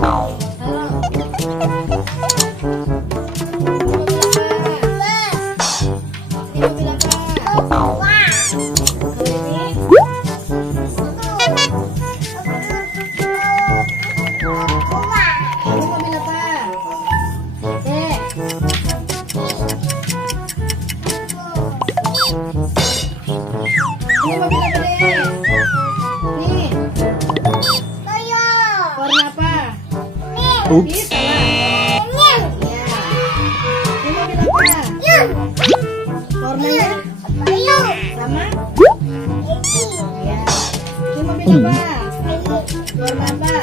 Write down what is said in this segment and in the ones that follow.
Ini mobil apa deh? Nih. Warna apa? Ups. Salah. Ya. Ini mobil apa? Warnanya? Sama? Ya. Ini mobil apa? Warna apa?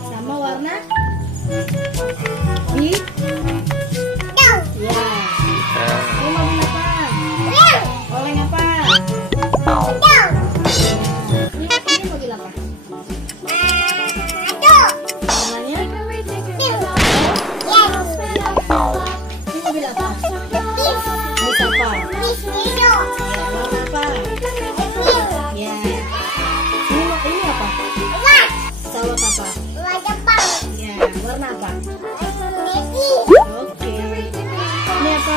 Sama warna? Bi? Ya. Ini mobil apa? Oleng apa? Ini mobil apa? Warnanya? Ini mobil apa? Bis apa? Ya, warna apa? Ya. Ini apa? Pesawat apa? Ya, warna apa? Oke. Ini apa?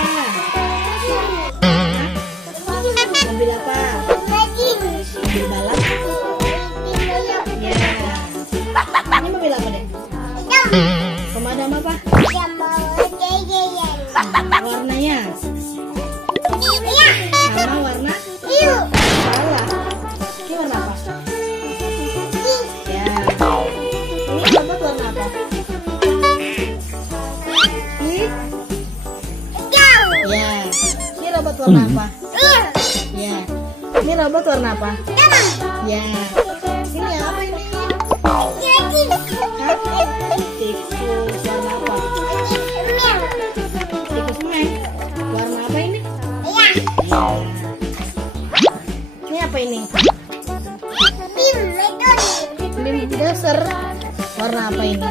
Mobil apa? Mobil balap? Ya. Ini mobil apa deh? Pemadam apa? Warnanya? Sama warna? Salah. Ini warna apa? Ya. Ini robot warna apa? Ya. Ini robot warna apa? Ya. Ini robot warna apa? Ya. Ini apa ini? Hah? Tikus warna apa? Tikus mek. Warna apa ini? Ya. Ini apa ini? Bim dasar. Warna apa ini?